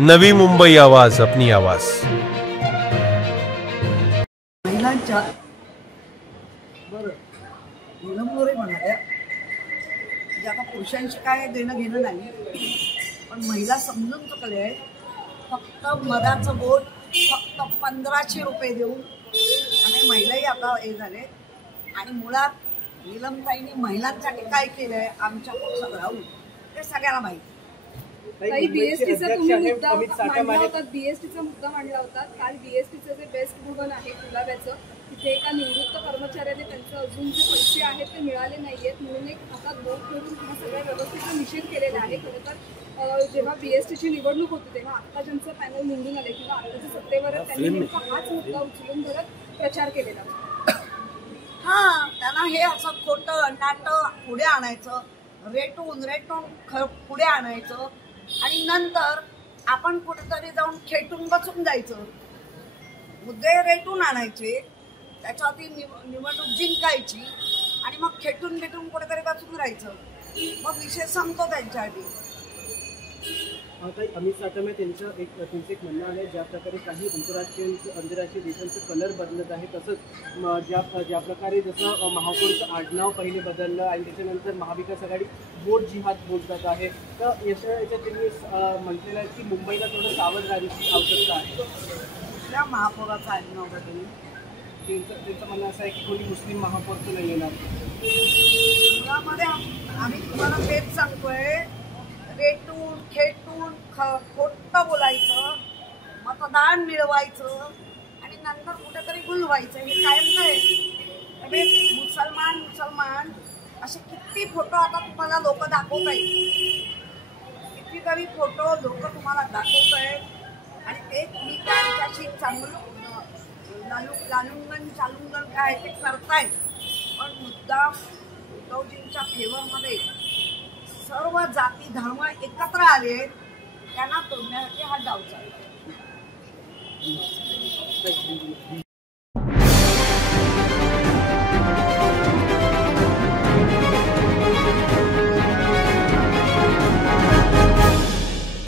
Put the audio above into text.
नवी मुंबई आवाज, अपनी आवाज। महिलांच्या बरं नीलम मोरे म्हणाल्या म्हणजे आता पुरुषांशी काय देणं घेणं नाही, पण महिला समजून चुकले आहेत। फक्त मधाचं बोट फक्त 1500 रुपये देऊन आणि महिलाही आता हे झाले। आणि मुळात नीलमताईंनी महिलांसाठी काय केलंय आमच्या पक्षात राहून ते सगळ्याला माहिती। काही बीएसटीचा तुम्ही मुद्दा मांडला होता, बीएसटीचा मुद्दा मांडला होता काल। बीएसटीचं जे बेस्ट भवन आहे कुलाब्याचं, तिथे एका निवृत्त कर्मचाऱ्याने त्यांचे अजून जे पैसे आहेत ते मिळाले नाहीयेत म्हणून एक हातात बोट ठेवून हा सगळ्या व्यवस्थेचा निषेध केलेला आहे। खरं तर जेव्हा बीएसटीची निवडणूक होती तेव्हा आता ज्यांचं पॅनल निवडून आले किंवा आताच्या सत्तेवर त्यांनी नेमका हाच मुद्दा उचलून धरत प्रचार केलेला होता। हा, त्यांना हे असं खोटं नाटं पुढे आणायचं, रेटून पुढे आणायचं आणि नंतर आपण कुठेतरी जाऊन खेटून बसून जायचं। मुद्दे रेटून आणायचे, त्याच्यावरती निवडणूक जिंकायची आणि मग खेटून कुठेतरी बसून राहायचं, मग विषय संपतो त्यांच्यासाठी। अमित साटमे त्यांचं एक म्हणणं आहे, ज्या प्रकारे काही आंतरराष्ट्रीय देशांचं कलर बदलत आहे, तसंच ज्या प्रकारे जसं महापौरचं आडनाव पहिले बदललं आणि त्याच्यानंतर महाविकास आघाडी वोट जिहाद बोलतात आहे, तर याच्यात त्यांनी म्हटलेलं आहे की मुंबईला थोडं सावध राहण्याची आवश्यकता आहे। कुठल्या महापौराचं आडनाव बदललं? त्यांचं म्हणणं असं आहे की कोणी मुस्लिम महापौर तर नाही येणार। मुळामध्ये आम्ही तुम्हाला तेच सांगतोय, रेटून खेटून खोटं बोलायचं, मतदान मिळवायचं आणि नंतर कुठेतरी गुलवायचं, हे कायम आहे। मुसलमान असे किती फोटो आता तुम्हाला लोक दाखवत आहेत, कितीतरी फोटो लोक तुम्हाला दाखवत आहेत आणि ते तुम्ही त्यांच्याशी चांगलं चालूंगण काय ते करतायत, पण मुद्दा उद्धवजींच्या फेवरमध्ये सर्व जाती धर्म एकत्र आले, त्यांना तोडण्यासाठी हा डाव चालला।